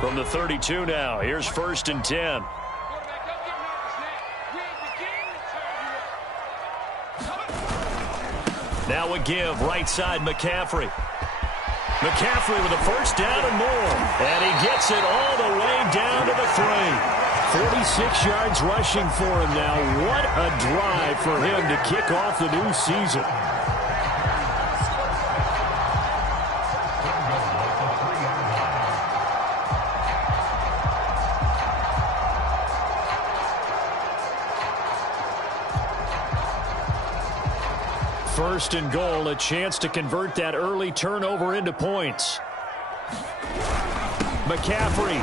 From the 32 now, here's 1st and 10. Now a give, right side McCaffrey. McCaffrey with a first down and more. And he gets it all the way down to the 3. 46 yards rushing for him now. What a drive for him to kick off the new season. First and goal, a chance to convert that early turnover into points. McCaffrey.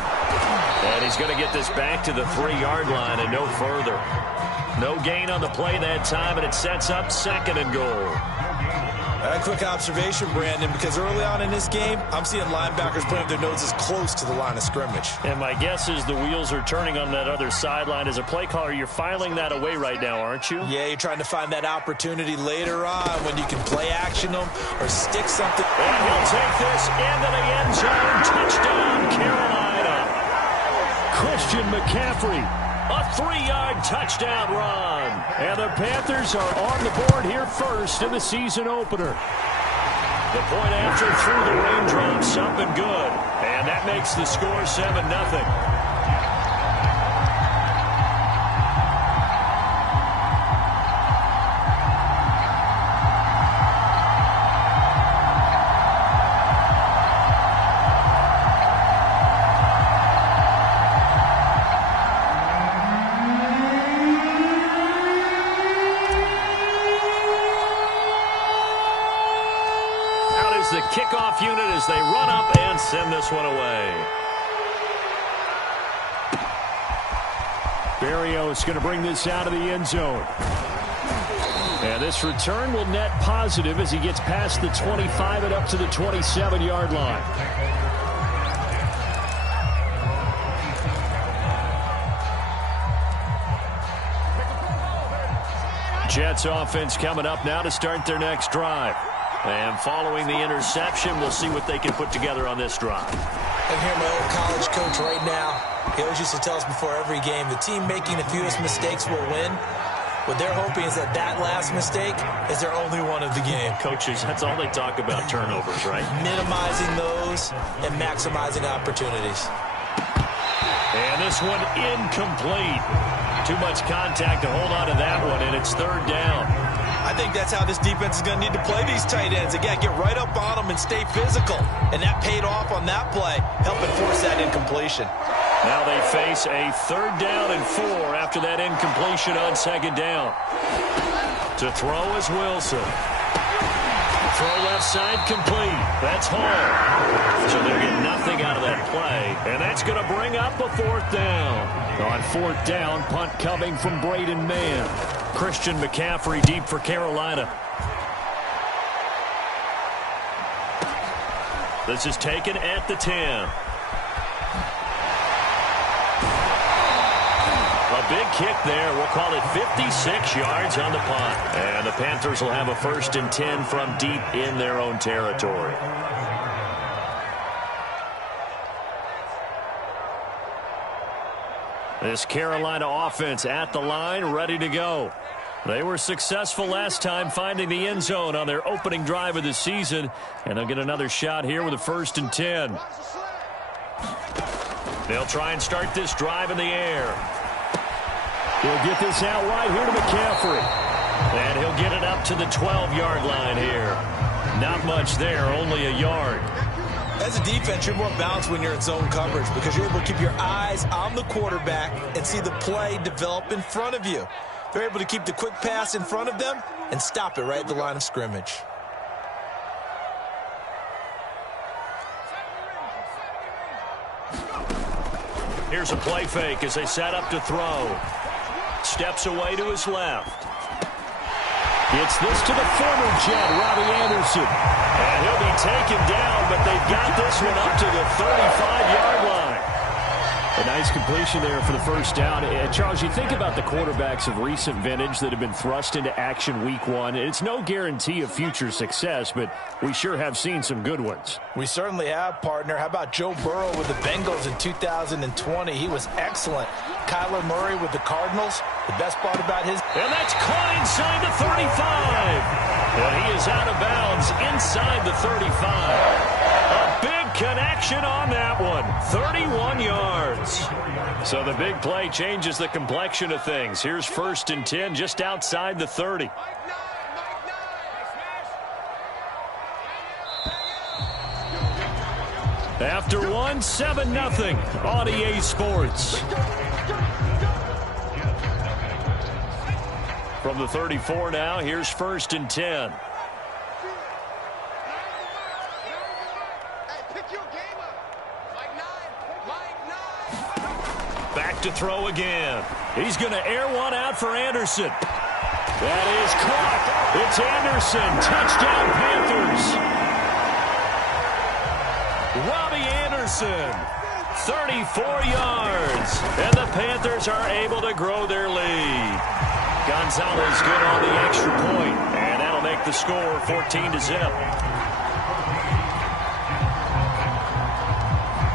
And he's going to get this back to the 3-yard line and no further. No gain on the play that time, and it sets up 2nd and goal. A quick observation, Brandon, because early on in this game, I'm seeing linebackers putting up their noses close to the line of scrimmage. And my guess is the wheels are turning on that other sideline. As a play caller, you're filing that away right now, aren't you? Yeah, you're trying to find that opportunity later on when you can play action them or stick something. And he'll take this into the end zone. Touchdown, Carolina. Christian McCaffrey. A 3-yard touchdown run. And the Panthers are on the board here first in the season opener. The point after through the raindrops, something good. And that makes the score 7-0. The kickoff unit as they run up and send this one away. Barrios going to bring this out of the end zone. And this return will net positive as he gets past the 25 and up to the 27-yard line. Jets offense coming up now to start their next drive. And following the interception, we'll see what they can put together on this drive. I hear my old college coach right now. He always used to tell us before every game, the team making the fewest mistakes will win. What they're hoping is that that last mistake is their only one of the game. Coaches, that's all they talk about, turnovers, right? Minimizing those and maximizing opportunities. And this one incomplete. Too much contact to hold on to that one, and it's 3rd down. I think that's how this defense is going to need to play these tight ends. Again, get right up on them and stay physical. And that paid off on that play, helping force that incompletion. Now they face a 3rd down and 4 after that incompletion on 2nd down. To throw is Wilson. Throw left side complete. That's Hall. So they're getting nothing out of that play. And that's going to bring up a 4th down. On 4th down, punt coming from Braden Mann. Christian McCaffrey deep for Carolina. This is taken at the 10. A big kick there. We'll call it 56 yards on the punt. And the Panthers will have a 1st and 10 from deep in their own territory. This Carolina offense at the line, ready to go. They were successful last time finding the end zone on their opening drive of the season. And they'll get another shot here with a 1st and 10. They'll try and start this drive in the air. He'll get this out wide here to McCaffrey. And he'll get it up to the 12-yard line here. Not much there, only a yard. As a defense, you're more balanced when you're in zone coverage because you're able to keep your eyes on the quarterback and see the play develop in front of you. They're able to keep the quick pass in front of them and stop it right at the line of scrimmage. Here's a play fake as they set up to throw. Steps away to his left. It's this to the former Jet, Robbie Anderson. And he'll be taken down, but they've got this one up to the 35-yard line. A nice completion there for the first down. Charles, you think about the quarterbacks of recent vintage that have been thrust into action week one. It's no guarantee of future success, but we sure have seen some good ones. We certainly have, partner. How about Joe Burrow with the Bengals in 2020? He was excellent. Kyler Murray with the Cardinals. The best part about his... And that's caught inside the 35. And he is out of bounds inside the 35. A big connection on that one. 31 yards. So the big play changes the complexion of things. Here's 1st and 10 just outside the 30. After one, 7-0 on EA Sports. From the 34 now, here's 1st and 10. Back to throw again. He's going to air one out for Anderson. That is caught. It's Anderson. Touchdown, Panthers. Robbie Anderson, 34 yards. And the Panthers are able to grow their lead. Gonzalez good on the extra point. And that'll make the score 14-0.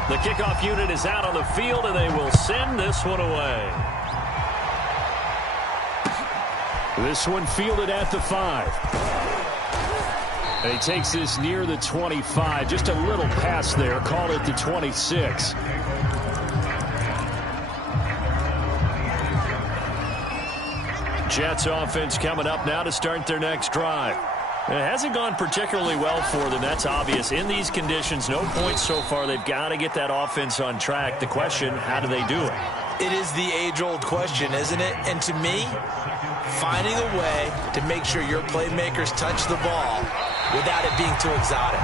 The kickoff unit is out on the field, and they will send this one away. This one fielded at the 5. And he takes this near the 25. Just a little pass there. Call it the 26. Jets offense coming up now to start their next drive. It hasn't gone particularly well for them. That's obvious. In these conditions, no points so far. They've got to get that offense on track. The question, how do they do it? It is the age-old question, isn't it? And to me, finding a way to make sure your playmakers touch the ball without it being too exotic.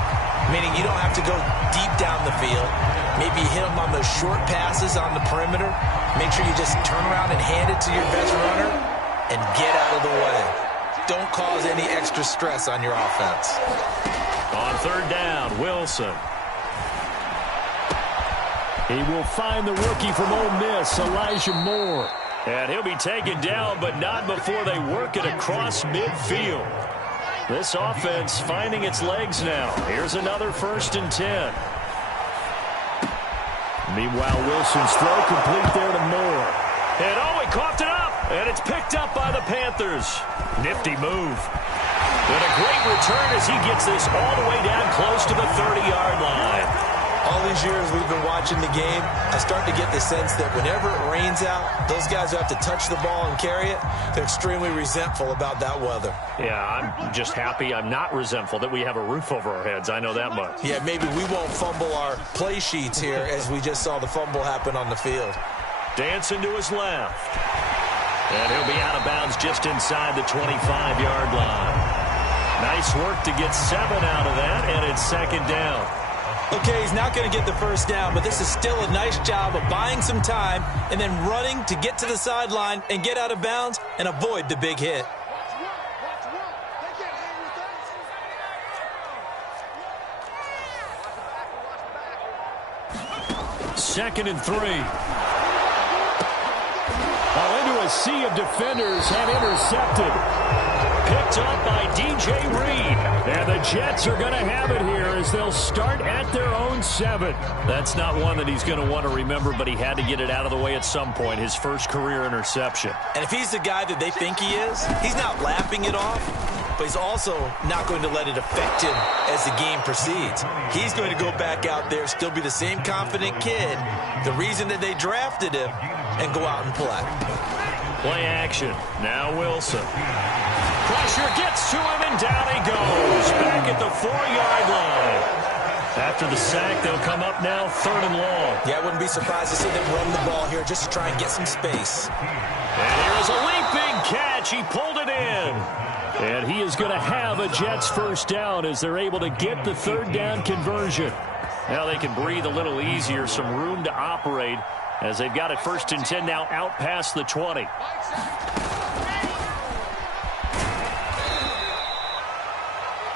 Meaning you don't have to go deep down the field. Maybe hit them on those short passes on the perimeter. Make sure you just turn around and hand it to your best runner and get out of the way. Don't cause any extra stress on your offense. On 3rd down, Wilson. He will find the rookie from Ole Miss, Elijah Moore. And he'll be taken down, but not before they work it across midfield. This offense finding its legs now. Here's another 1st and 10. Meanwhile, Wilson's throw complete there to Moore. And oh, he coughed it up. And it's picked up by the Panthers. Nifty move. And a great return as he gets this all the way down close to the 30-yard line. All these years we've been watching the game, I start to get the sense that whenever it rains out, those guys who have to touch the ball and carry it, they're extremely resentful about that weather. Yeah, I'm just happy I'm not resentful that we have a roof over our heads. I know that much. Yeah, maybe we won't fumble our play sheets here as we just saw the fumble happen on the field. Dancing to his left. And he'll be out of bounds just inside the 25-yard line. Nice work to get 7 out of that, and it's 2nd down. Okay, he's not going to get the 1st down, but this is still a nice job of buying some time and then running to get to the sideline and get out of bounds and avoid the big hit. Second and 3. Into a sea of defenders and intercepted. Picked up by DJ Reed. And the Jets are going to have it here as they'll start at their own 7. That's not one that he's going to want to remember, but he had to get it out of the way at some point. His first career interception. And if he's the guy that they think he is, he's not laughing it off, but he's also not going to let it affect him as the game proceeds. He's going to go back out there, still be the same confident kid, the reason that they drafted him, and go out and play. Play action. Now Wilson. Pressure gets to him, and down he goes. Back at the 4-yard line. After the sack, they'll come up now 3rd and long. Yeah, I wouldn't be surprised to see them run the ball here just to try and get some space. And here's a leaping catch. He pulled it in. And he is going to have a Jets 1st down as they're able to get the 3rd down conversion. Now they can breathe a little easier, some room to operate as they've got it 1st and 10 now out past the 20.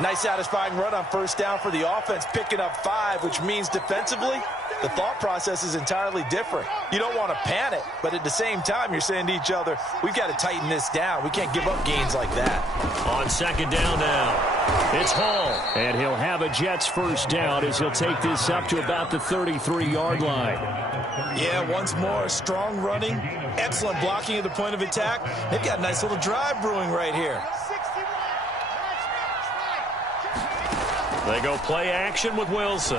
Nice satisfying run on first down for the offense, picking up 5, which means defensively, the thought process is entirely different. You don't want to panic, but at the same time, you're saying to each other, we've got to tighten this down. We can't give up gains like that. On second down now, it's Hall. And he'll have a Jets first down as he'll take this up to about the 33-yard line. Yeah, once more, strong running, excellent blocking at the point of attack. They've got a nice little drive brewing right here. They go play action with Wilson.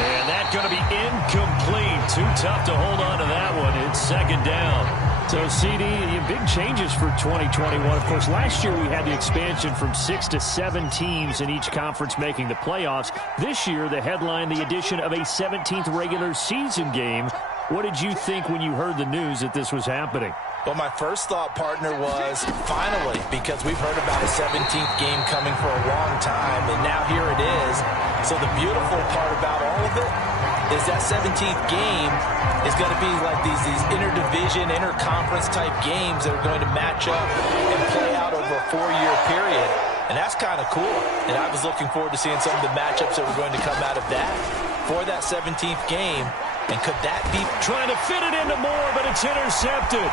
And that's going to be incomplete. Too tough to hold on to that one. It's second down. So, CD, big changes for 2021. Of course, last year we had the expansion from 6 to 7 teams in each conference making the playoffs. This year, the headline, the addition of a 17th regular season game. What did you think when you heard the news that this was happening? Well, my first thought, partner, was finally, because we've heard about a 17th game coming for a long time, and now here it is. So the beautiful part about all of it is that 17th game is going to be like these interdivision, interconference type games that are going to match up and play out over a 4-year period. And that's kind of cool. And I was looking forward to seeing some of the matchups that were going to come out of that for that 17th game. And could that be trying to fit it into Moore, but it's intercepted.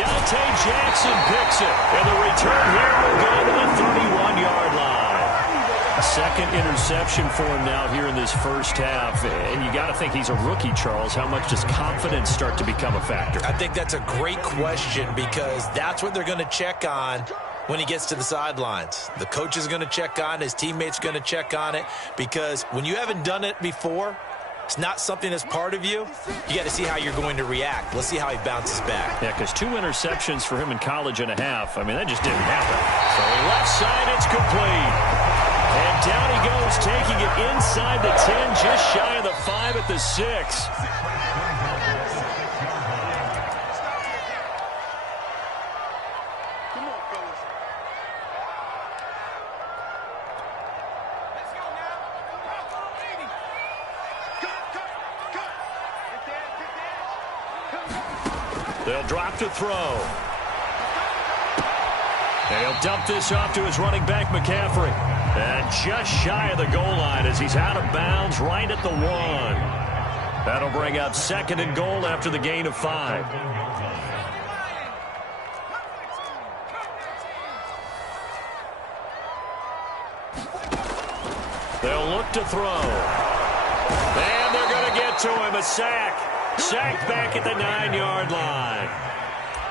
Dante Jackson picks it. And the return here will go to the 31-yard line. Second interception for him now here in this first half. And you got to think he's a rookie, Charles. How much does confidence start to become a factor? I think that's a great question because that's what they're going to check on when he gets to the sidelines. The coach is going to check on it. His teammates are going to check on it because when you haven't done it before, it's not something that's part of you. You got to see how you're going to react. Let's see how he bounces back. Yeah, because 2 interceptions for him in college and a half. I mean, that just didn't happen. So left side, it's complete. And down he goes, taking it inside the 10, just shy of the 5 at the 6. They'll drop to throw. And he'll dump this off to his running back, McCaffrey. And just shy of the goal line as he's out of bounds right at the 1. That'll bring up second and goal after the gain of 5. They'll look to throw. And they're going to get to him. A sack. Sacked back at the 9-yard line.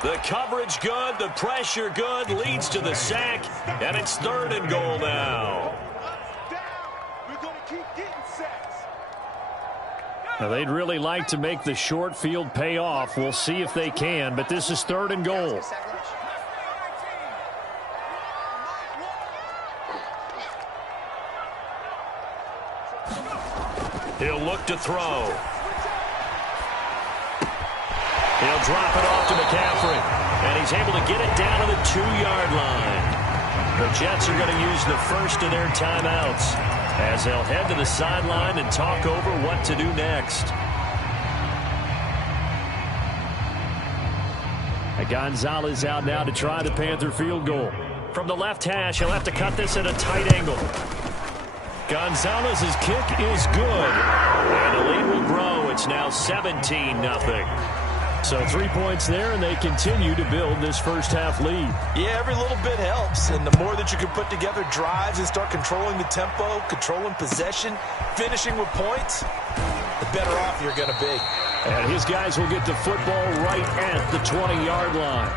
The coverage good, the pressure good, leads to the sack, and it's third and goal now. Now they'd really like to make the short field pay off. We'll see if they can, but this is third and goal. He'll look to throw. He'll drop it off to McCaffrey, and he's able to get it down to the 2-yard line. The Jets are going to use the first of their timeouts as they'll head to the sideline and talk over what to do next. Gonzalez out now to try the Panther field goal. From the left hash, he'll have to cut this at a tight angle. Gonzalez's kick is good, and the lead will grow. It's now 17-0. So 3 points there, and they continue to build this first half lead. Yeah, every little bit helps, and the more that you can put together drives and start controlling the tempo, controlling possession, finishing with points, the better off you're going to be. And his guys will get the football right at the 20-yard line.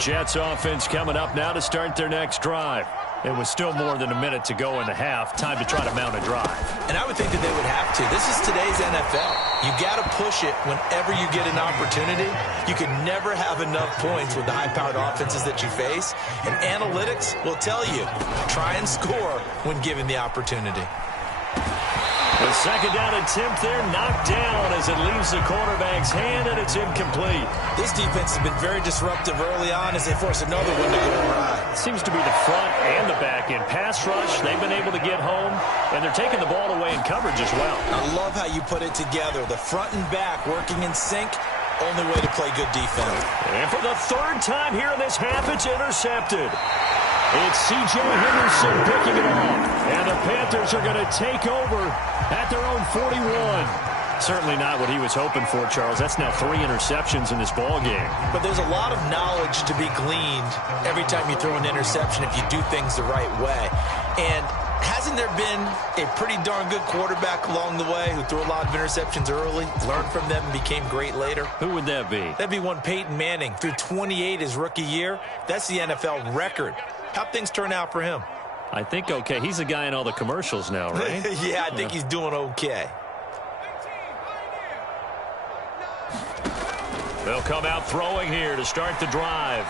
Jets offense coming up now to start their next drive. It was still more than a minute to go in the half. Time to try to mount a drive. And I would think that they would have to. This is today's NFL. You got to push it whenever you get an opportunity. You can never have enough points with the high-powered offenses that you face. And analytics will tell you, try and score when given the opportunity. The second down attempt there knocked down as it leaves the quarterback's hand, and it's incomplete. This defense has been very disruptive early on as they force another one to go awry. It seems to be the front and the back end. Pass rush, they've been able to get home, and they're taking the ball away in coverage as well. I love how you put it together. The front and back working in sync. Only way to play good defense. And for the third time here in this half, it's intercepted. It's C.J. Henderson picking it off. And the Panthers are going to take over at their own 41. Certainly not what he was hoping for, Charles. That's now 3 interceptions in this ball game. But there's a lot of knowledge to be gleaned every time you throw an interception if you do things the right way. And hasn't there been a pretty darn good quarterback along the way who threw a lot of interceptions early, learned from them, and became great later? Who would that be? That'd be one Peyton Manning. Threw 28 his rookie year. That's the NFL record. How'd things turn out for him? I think okay. He's the guy in all the commercials now, right? Yeah, I think he's doing okay. They'll come out throwing here to start the drive.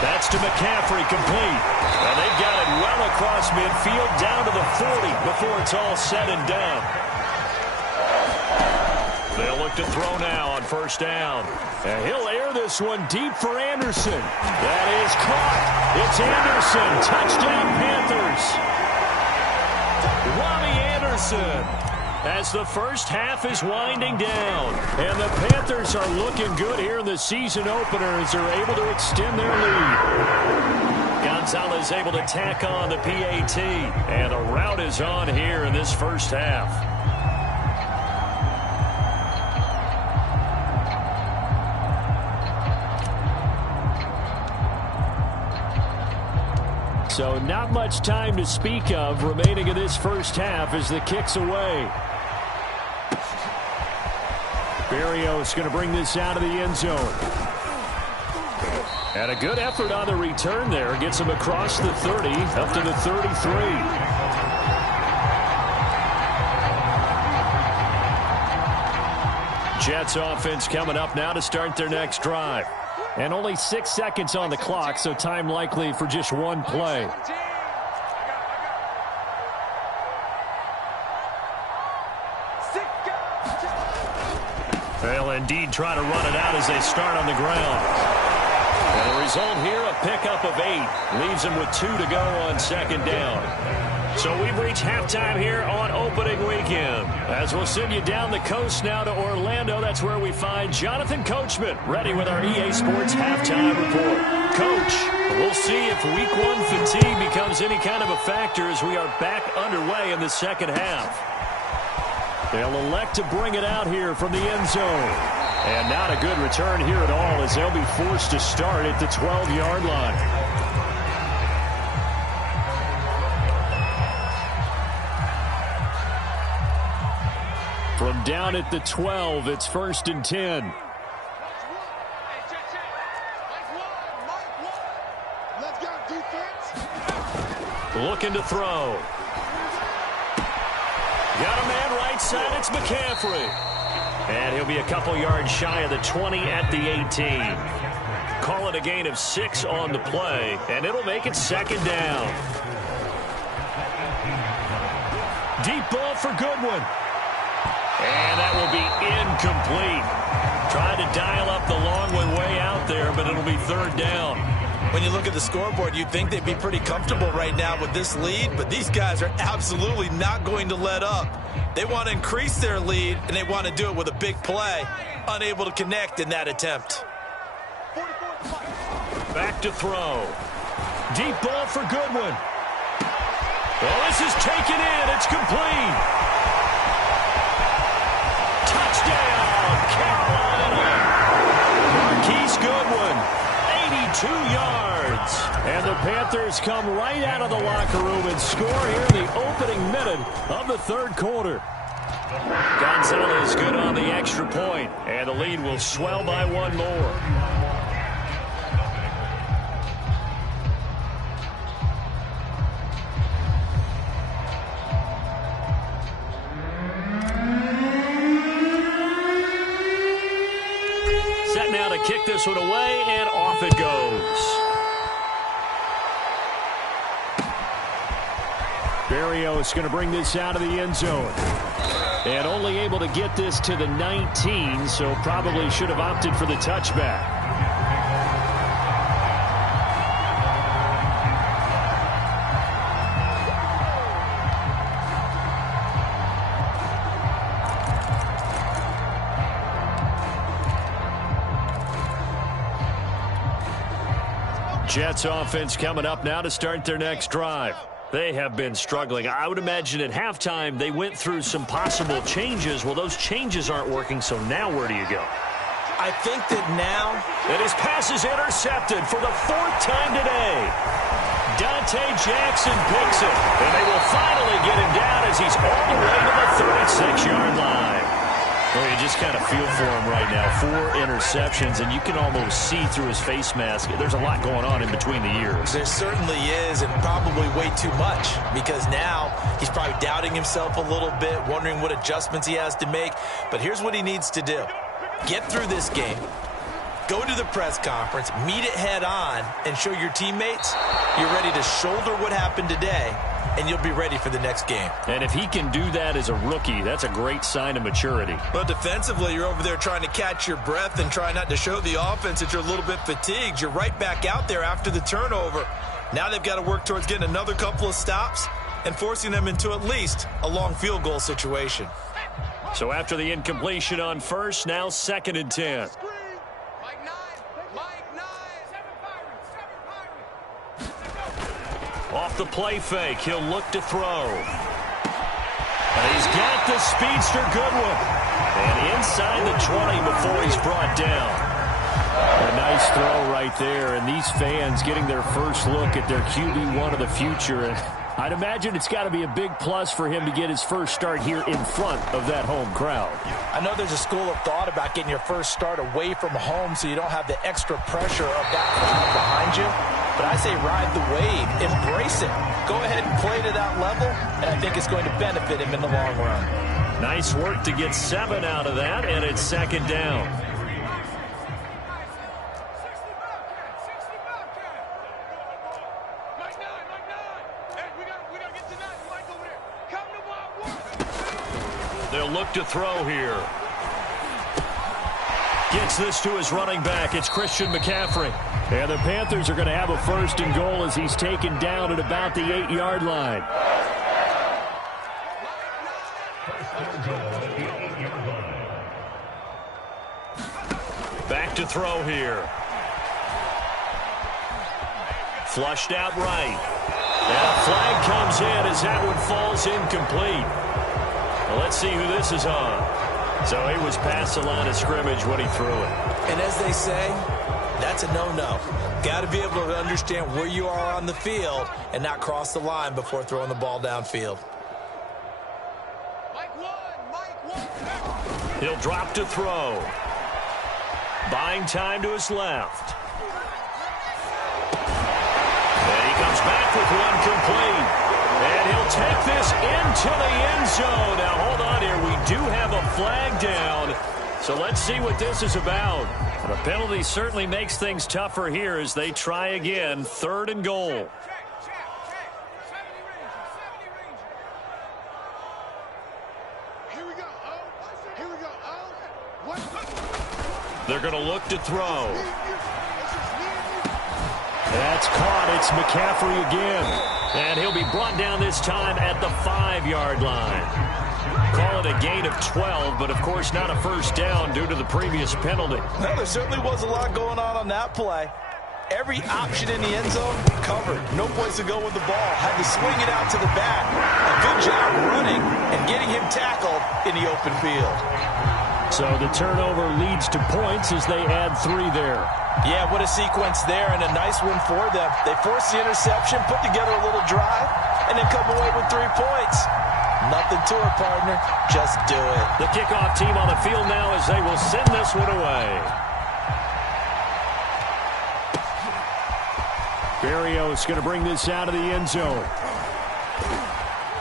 That's to McCaffrey, complete. And they've got it well across midfield, down to the 40 before it's all said and done. They'll look to throw now on first down. And he'll air this one deep for Anderson. That is caught. It's Anderson. Touchdown, Panthers. Robbie Anderson. As the first half is winding down. And the Panthers are looking good here in the season opener as they're able to extend their lead. Gonzalez able to tack on the PAT. And the route is on here in this first half. So not much time to speak of remaining in this first half as the kick's away. Berrios going to bring this out of the end zone. And a good effort on the return there. Gets him across the 30, up to the 33. Jets offense coming up now to start their next drive. And only 6 seconds on the clock, so time likely for just one play. They'll indeed try to run it out as they start on the ground. And the result here, a pickup of 8. Leaves them with 2 to go on second down. So we've reached halftime here on opening weekend. As we'll send you down the coast now to Orlando, that's where we find Jonathan Coachman ready with our EA Sports halftime report. Coach, we'll see if week 1 fatigue becomes any kind of a factor as we are back underway in the second half. They'll elect to bring it out here from the end zone. And not a good return here at all as they'll be forced to start at the 12-yard line. From down at the 12, it's 1st and 10. Looking to throw. Got a man right side, it's McCaffrey. And he'll be a couple yards shy of the 20 at the 18. Call it a gain of 6 on the play, and it'll make it second down. Deep ball for Goodwin. And that will be incomplete. Trying to dial up the long one way out there, but it'll be third down. When you look at the scoreboard, you'd think they'd be pretty comfortable right now with this lead, but these guys are absolutely not going to let up. They want to increase their lead, and they want to do it with a big play. Unable to connect in that attempt. Back to throw. Deep ball for Goodwin. Well, this is taken in. It's complete. Touchdown, Carolina. Marquise Goodwin, 82 yards. And the Panthers come right out of the locker room and score here in the opening minute of the third quarter. Gonzalez good on the extra point, and the lead will swell by 1 more. Now to kick this one away, and off it goes. Berrios going to bring this out of the end zone. And only able to get this to the 19, so probably should have opted for the touchback. Jets offense coming up now to start their next drive. They have been struggling. I would imagine at halftime they went through some possible changes. Well, those changes aren't working, so now where do you go? I think that now... And his pass is intercepted for the 4th time today. Dante Jackson picks it, and they will finally get him down as he's all the way to the 36-yard line. Well, you just kind of feel for him right now. 4 interceptions, and you can almost see through his face mask. There's a lot going on in between the ears. There certainly is, and probably way too much, because now he's probably doubting himself a little bit, wondering what adjustments he has to make. But here's what he needs to do. Get through this game, go to the press conference, meet it head on, and show your teammates you're ready to shoulder what happened today, and you'll be ready for the next game. And if he can do that as a rookie, that's a great sign of maturity. But defensively, you're over there trying to catch your breath and try not to show the offense that you're a little bit fatigued. You're right back out there after the turnover. Now they've got to work towards getting another couple of stops and forcing them into at least a long field goal situation. So after the incompletion on first, now 2nd and 10. Off the play fake, he'll look to throw. And he's got the speedster Goodwin. And inside the 20 before he's brought down. A nice throw right there, and these fans getting their first look at their QB1 of the future. And I'd imagine it's got to be a big plus for him to get his first start here in front of that home crowd. I know there's a school of thought about getting your first start away from home so you don't have the extra pressure of that crowd behind you. But I say ride the wave, embrace it. Go ahead and play to that level, and I think it's going to benefit him in the long run. Nice work to get 7 out of that, and it's 2nd down. They'll look to throw here. Gets this to his running back. It's Christian McCaffrey. And the Panthers are going to have a 1st and goal as he's taken down at about the 8-yard line. Back to throw here. Flushed out right. And a flag comes in as that one falls incomplete. Well, let's see who this is on. So he was past the line of scrimmage when he threw it. And as they say, that's a no-no. Got to be able to understand where you are on the field and not cross the line before throwing the ball downfield. He'll drop to throw. Buying time to his left. And he comes back with one complete. And he'll take this into the end zone. Now, hold on here. We do have a flag down. So let's see what this is about. The penalty certainly makes things tougher here as they try again. 3rd and goal. They're going to look to throw. That's caught. It's McCaffrey again. And he'll be brought down this time at the 5-yard line. Call it a gain of 12, but of course not a first down due to the previous penalty. No, there certainly was a lot going on that play. Every option in the end zone covered. No place to go with the ball. Had to swing it out to the back. A good job running and getting him tackled in the open field. So the turnover leads to points as they add 3 there. Yeah, what a sequence there, and a nice one for them. They forced the interception, put together a little drive, and then come away with 3 points. Nothing to it, partner. Just do it. The kickoff team on the field now as they will send this one away. Berrios going to bring this out of the end zone.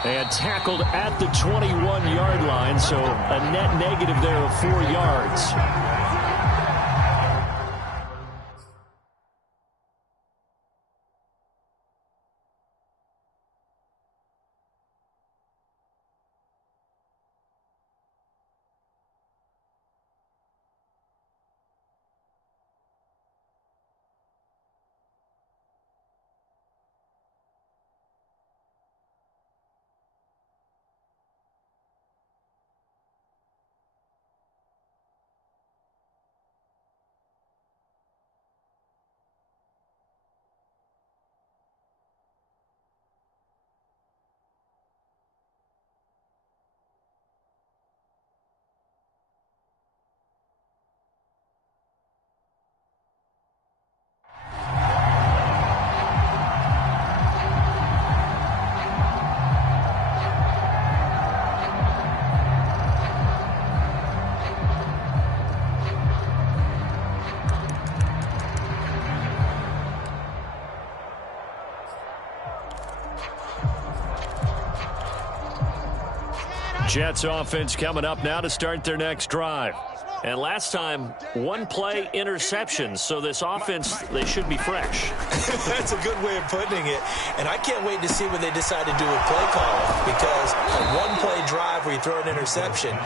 And tackled at the 21-yard line, so a net negative there of 4 yards. Jets offense coming up now to start their next drive. And last time, one-play interceptions. So this offense, they should be fresh. That's a good way of putting it. And I can't wait to see what they decide to do with play calling. Because a one-play drive where you throw an interception,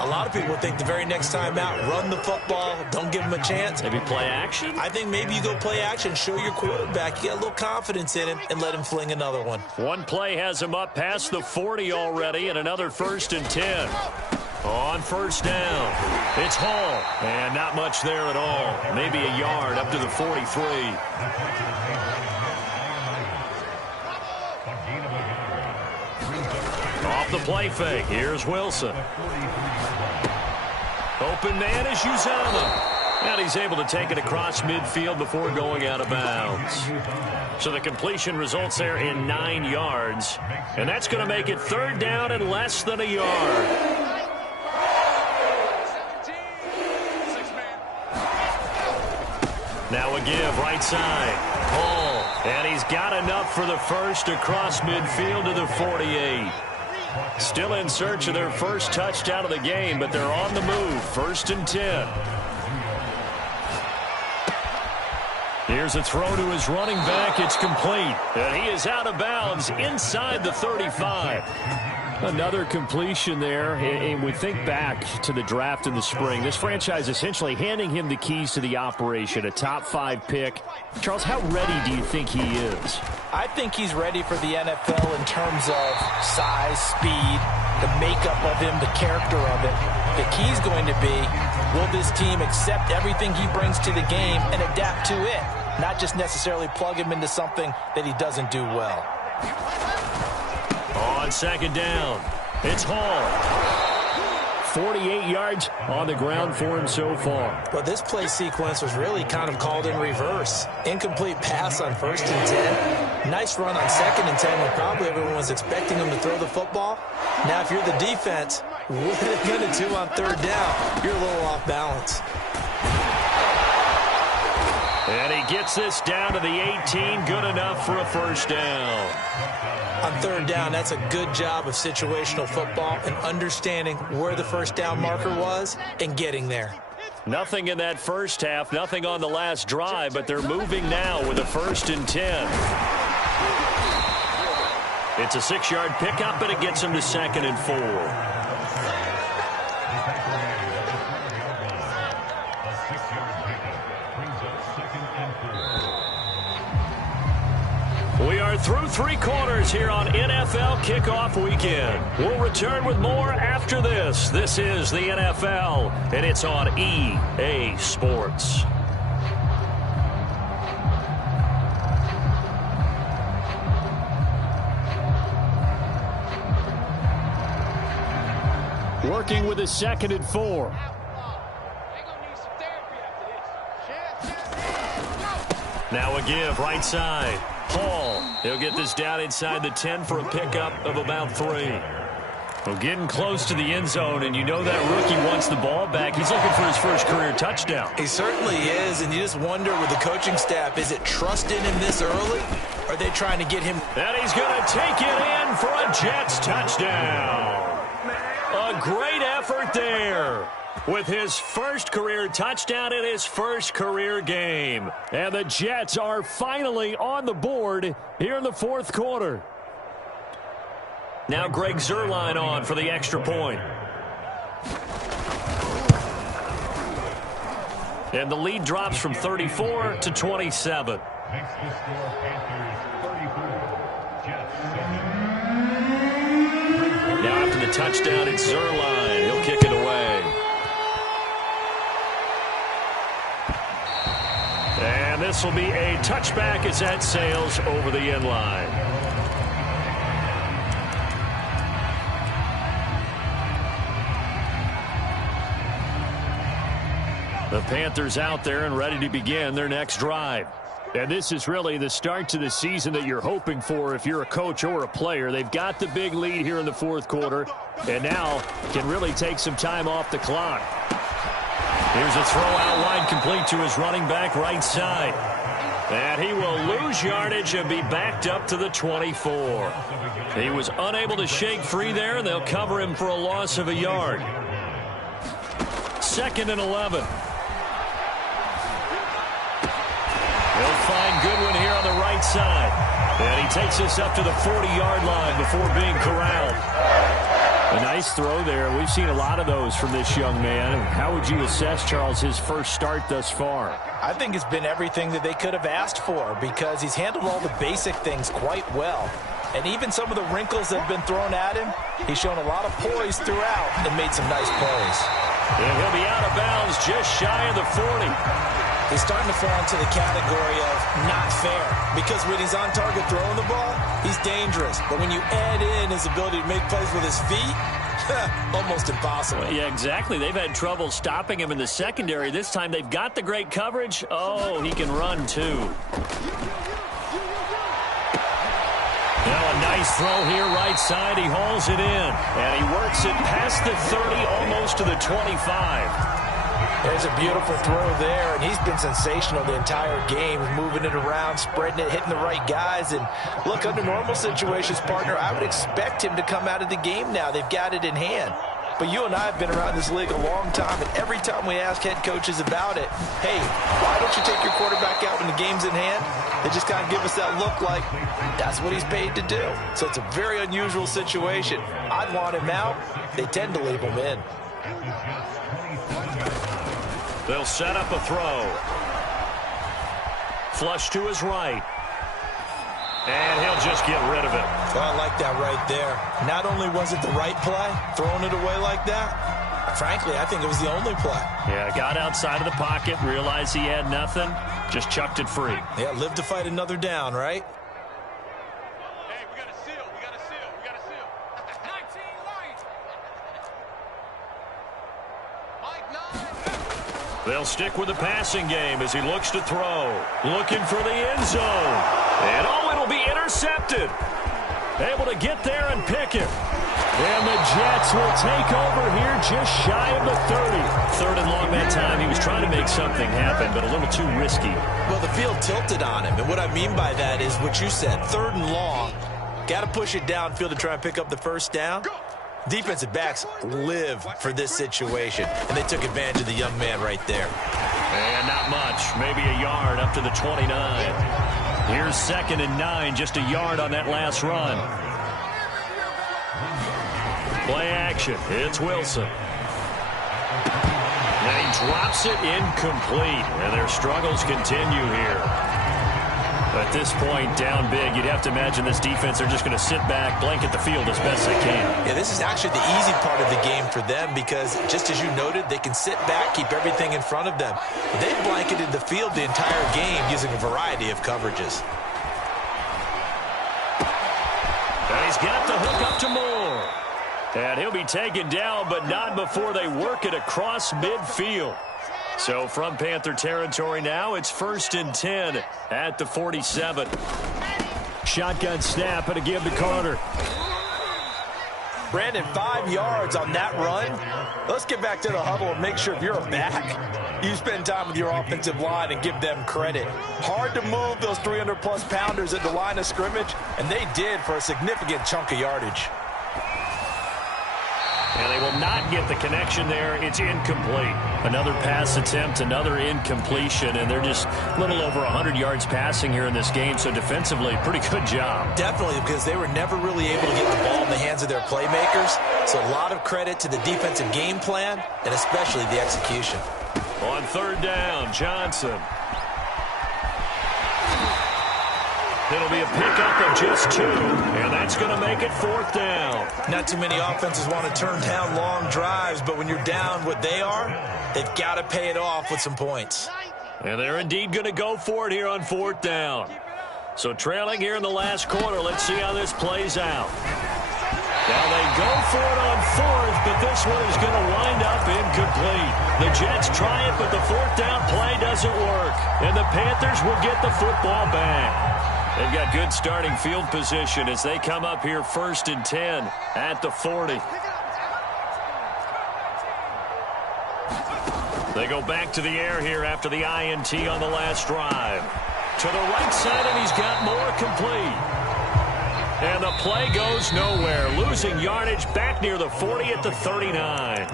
a lot of people think the very next time out, run the football, don't give him a chance. Maybe play action? I think maybe you go play action, show your quarterback, you get a little confidence in him, and let him fling another one. One play has him up past the 40 already, and another 1st and 10. On first down, it's Hall, and not much there at all. Maybe a yard up to the 43. Off the play fake, here's Wilson. Open man is Uzama. And he's able to take it across midfield before going out of bounds. So the completion results there in 9 yards. And that's going to make it 3rd down and less than a yard. Now a give, right side. Hall. And he's got enough for the first across midfield to the 48. Still in search of their first touchdown of the game, but they're on the move. 1st and 10. Here's a throw to his running back. It's complete. And he is out of bounds inside the 35. Another completion there, and we think back to the draft in the spring. This franchise essentially handing him the keys to the operation, a top 5 pick. Charles, how ready do you think he is? I think he's ready for the NFL in terms of size, speed, the makeup of him, the character of it. The key's going to be, will this team accept everything he brings to the game and adapt to it, not just necessarily plug him into something that he doesn't do well. On 2nd down, it's Hall. 48 yards on the ground for him so far. But this play sequence was really kind of called in reverse. Incomplete pass on 1st and 10. Nice run on 2nd and 10 when probably everyone was expecting him to throw the football. Now, if you're the defense, what are they going to do on 3rd down? You're a little off balance. And he gets this down to the 18, good enough for a 1st down. On 3rd down, that's a good job of situational football and understanding where the 1st down marker was and getting there. Nothing in that first half, nothing on the last drive, but they're moving now with a 1st and 10. It's a 6-yard pickup, and it gets him to 2nd and 4. We are through 3 quarters here on NFL Kickoff Weekend. We'll return with more after this. This is the NFL, and it's on EA Sports. Working with a 2nd and 4. Now a give, right side. Hall, he'll get this down inside the 10 for a pickup of about 3. Well, getting close to the end zone, and you know that rookie wants the ball back. He's looking for his first career touchdown. He certainly is, and you just wonder with the coaching staff, is it trust in him this early? Or are they trying to get him? And he's going to take it in for a Jets touchdown. A great effort there. With his first career touchdown in his first career game. And the Jets are finally on the board here in the 4th quarter. Now Greg Zuerlein on for the extra point. And the lead drops from 34 to 27. Now after the touchdown, it's Zuerlein. He'll kick it away. And this will be a touchback as that sails over the end line. The Panthers out there and ready to begin their next drive. And this is really the start to the season that you're hoping for if you're a coach or a player. They've got the big lead here in the 4th quarter, and now can really take some time off the clock. Here's a throw out wide, complete to his running back right side. And he will lose yardage and be backed up to the 24. He was unable to shake free there, and they'll cover him for a loss of a yard. 2nd and 11. He'll find Goodwin here on the right side. And he takes us up to the 40-yard line before being corralled. A nice throw there. We've seen a lot of those from this young man. How would you assess, Charles, his first start thus far? I think it's been everything that they could have asked for because he's handled all the basic things quite well. And even some of the wrinkles that have been thrown at him, he's shown a lot of poise throughout and made some nice plays. And he'll be out of bounds just shy of the 40. He's starting to fall into the category of not fair because when he's on target throwing the ball, he's dangerous. But when you add in his ability to make plays with his feet, almost impossible. Well, yeah, exactly. They've had trouble stopping him in the secondary. This time they've got the great coverage. Oh, he can run too. Now a nice throw here right side. He hauls it in. And he works it past the 30, almost to the 25. There's a beautiful throw there, and he's been sensational the entire game, moving it around, spreading it, hitting the right guys. And look, under normal situations, partner, I would expect him to come out of the game now. They've got it in hand. But you and I have been around this league a long time, and every time we ask head coaches about it, hey, why don't you take your quarterback out when the game's in hand? They just kind of give us that look like that's what he's paid to do. So it's a very unusual situation. I'd want him out. They tend to leave him in. They'll set up a throw. Flush to his right. And he'll just get rid of it. Well, I like that right there. Not only was it the right play, throwing it away like that, frankly, I think it was the only play. Yeah, got outside of the pocket, realized he had nothing, just chucked it free. Yeah, live to fight another down, right? Hey, we got a seal. We got a seal. We got a seal. 19 Lions. Mike 9. They'll stick with the passing game as he looks to throw. Looking for the end zone. And oh, it'll be intercepted. Able to get there and pick it. And the Jets will take over here just shy of the 30. 3rd and long that time. He was trying to make something happen, but a little too risky. Well, the field tilted on him. And what I mean by that is what you said. 3rd and long. Got to push it downfield to try and pick up the first down. Defensive backs live for this situation, and they took advantage of the young man right there. And not much. Maybe a yard up to the 29. Here's 2nd and 9, just a yard on that last run. Play action. It's Wilson. And he drops it incomplete. And their struggles continue here. At this point, down big, you'd have to imagine this defense, they're just going to sit back, blanket the field as best they can. Yeah, this is actually the easy part of the game for them because, just as you noted, they can sit back, keep everything in front of them. They've blanketed the field the entire game using a variety of coverages. And he's got the hook up to Moore. And he'll be taken down, but not before they work it across midfield. So from Panther territory now, it's 1st and 10 at the 47. Shotgun snap and a give to Carter. Brandon, 5 yards on that run. Let's get back to the huddle and make sure if you're a back, you spend time with your offensive line and give them credit. Hard to move those 300-plus pounders at the line of scrimmage, and they did for a significant chunk of yardage. And they will not get the connection there. It's incomplete. Another pass attempt, another incompletion, and they're just a little over 100 yards passing here in this game. So defensively, pretty good job. Definitely, because they were never really able to get the ball in the hands of their playmakers. So a lot of credit to the defensive game plan and especially the execution. On 3rd down, Johnson. It'll be a pickup of just 2, and that's going to make it 4th down. Not too many offenses want to turn down long drives, but when you're down what they are, they've got to pay it off with some points. And they're indeed going to go for it here on 4th down. So trailing here in the last quarter, let's see how this plays out. Now they go for it on 4th, but this one is going to wind up incomplete. The Jets try it, but the 4th down play doesn't work. And the Panthers will get the football back. They've got good starting field position as they come up here 1st and 10 at the 40. They go back to the air here after the INT on the last drive. To the right side, and he's got more complete. And the play goes nowhere. Losing yardage back near the 40 at the 39.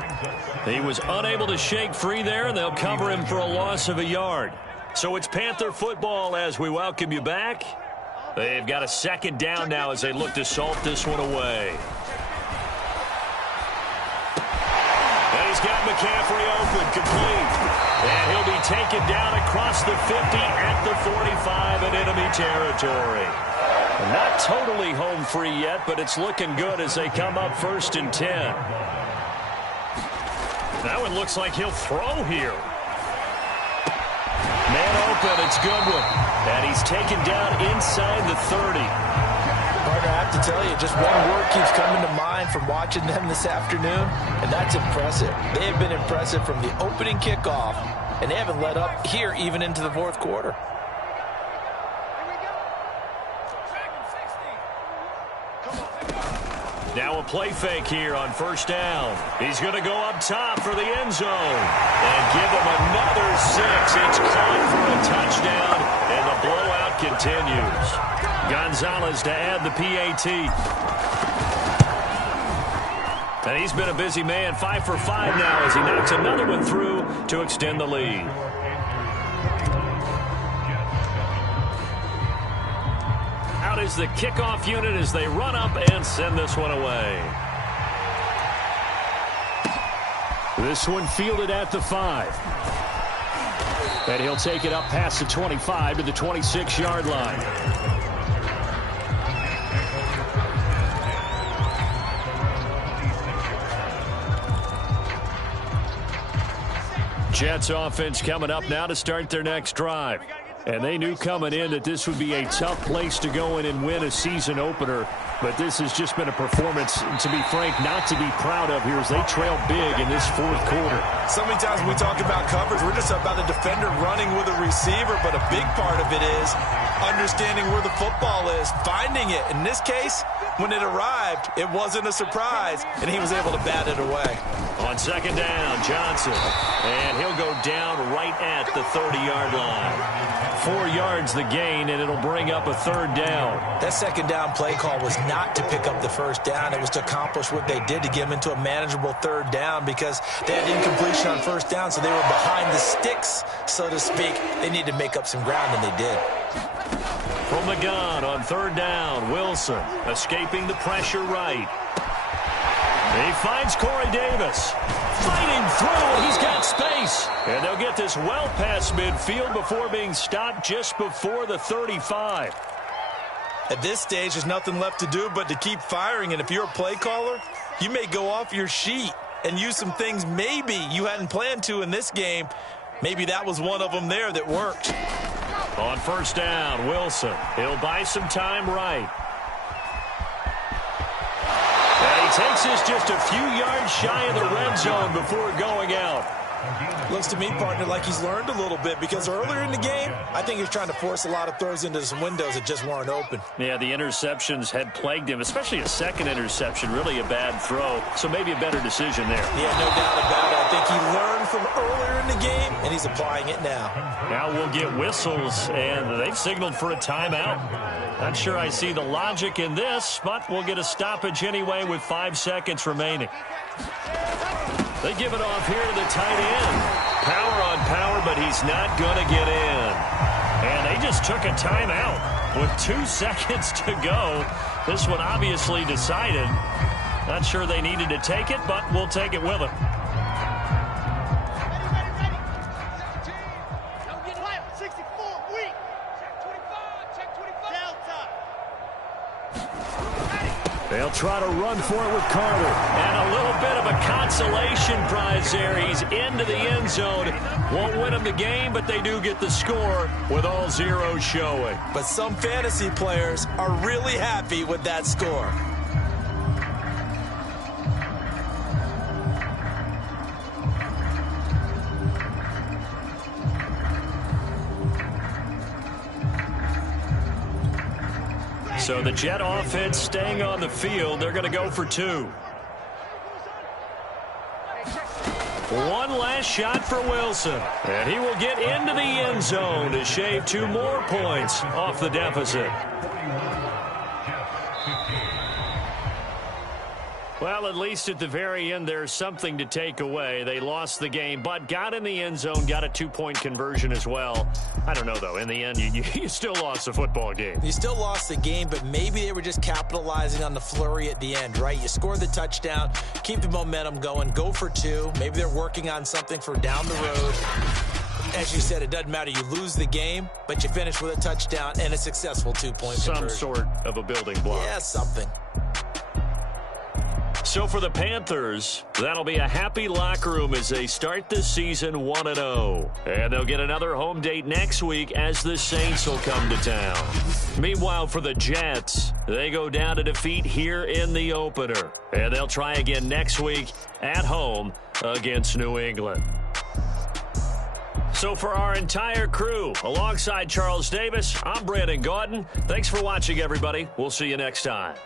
He was unable to shake free there, and they'll cover him for a loss of a yard. So it's Panther football as we welcome you back. They've got a second down now as they look to salt this one away. And he's got McCaffrey open, complete. And he'll be taken down across the 50 at the 45 in enemy territory. Not totally home free yet, but it's looking good as they come up 1st and 10. That one looks like he'll throw here. Man open, it's Goodwin. And he's taken down inside the 30. Partner, I have to tell you, just one word keeps coming to mind from watching them this afternoon, and that's impressive. They have been impressive from the opening kickoff, and they haven't let up here even into the 4th quarter. Now a play fake here on 1st down. He's going to go up top for the end zone. And give him another 6. It's caught for a touchdown, and the blowout continues. Gonzalez to add the PAT. And he's been a busy man, 5 for 5 now as he knocks another one through to extend the lead. Out is the kickoff unit as they run up and send this one away. This one fielded at the 5. And he'll take it up past the 25 to the 26-yard line. Jets offense coming up now to start their next drive. And they knew coming in that this would be a tough place to go in and win a season opener. But this has just been a performance, to be frank, not to be proud of here as they trail big in this 4th quarter. So many times when we talk about coverage, we're just about the defender running with a receiver, but a big part of it is understanding where the football is, finding it. In this case, when it arrived, it wasn't a surprise, and he was able to bat it away. On 2nd down, Johnson. And he'll go down right at the 30-yard line. 4 yards the gain, and it'll bring up a 3rd down. That 2nd down play call was not to pick up the 1st down. It was to accomplish what they did to get them into a manageable 3rd down because they had incompletion on 1st down, so they were behind the sticks, so to speak. They needed to make up some ground, and they did. From the gun on 3rd down, Wilson escaping the pressure right. He finds Corey Davis. Fighting through, he's got space. And they'll get this well past midfield before being stopped just before the 35. At this stage, there's nothing left to do but to keep firing. And if you're a play caller, you may go off your sheet and use some things maybe you hadn't planned to in this game. Maybe that was one of them there that worked. On 1st down, Wilson. He'll buy some time right. And he takes this just a few yards shy of the red zone before going out. Looks to me, partner, like he's learned a little bit because earlier in the game, I think he's trying to force a lot of throws into some windows that just weren't open. Yeah, the interceptions had plagued him, especially a second interception, really a bad throw. So maybe a better decision there. Yeah, no doubt about it. I think he learned from earlier in the game, and he's applying it now. Now we'll get whistles, and they've signaled for a timeout. Not sure I see the logic in this, but we'll get a stoppage anyway with 5 seconds remaining. They give it off here to the tight end. Power on power, but he's not going to get in. And they just took a timeout with 2 seconds to go. This one obviously decided. Not sure they needed to take it, but we'll take it with them. They'll try to run for it with Carter. And a little bit of a consolation prize there. He's into the end zone. Won't win them the game, but they do get the score with all zeros showing. But some fantasy players are really happy with that score. So the Jet offense staying on the field. They're going to go for 2. One last shot for Wilson. And he will get into the end zone to shave 2 more points off the deficit. Well, at least at the very end, there's something to take away. They lost the game, but got in the end zone, got a 2-point conversion as well. I don't know, though. In the end, you still lost the football game. You still lost the game, but maybe they were just capitalizing on the flurry at the end, right? You score the touchdown, keep the momentum going, go for 2. Maybe they're working on something for down the road. As you said, it doesn't matter. You lose the game, but you finish with a touchdown and a successful 2-point conversion. Some sort of a building block. Yeah, something. So for the Panthers, that'll be a happy locker room as they start the season 1-0. And they'll get another home date next week as the Saints will come to town. Meanwhile, for the Jets, they go down to defeat here in the opener. And they'll try again next week at home against New England. So for our entire crew, alongside Charles Davis, I'm Brandon Gaudin. Thanks for watching, everybody. We'll see you next time.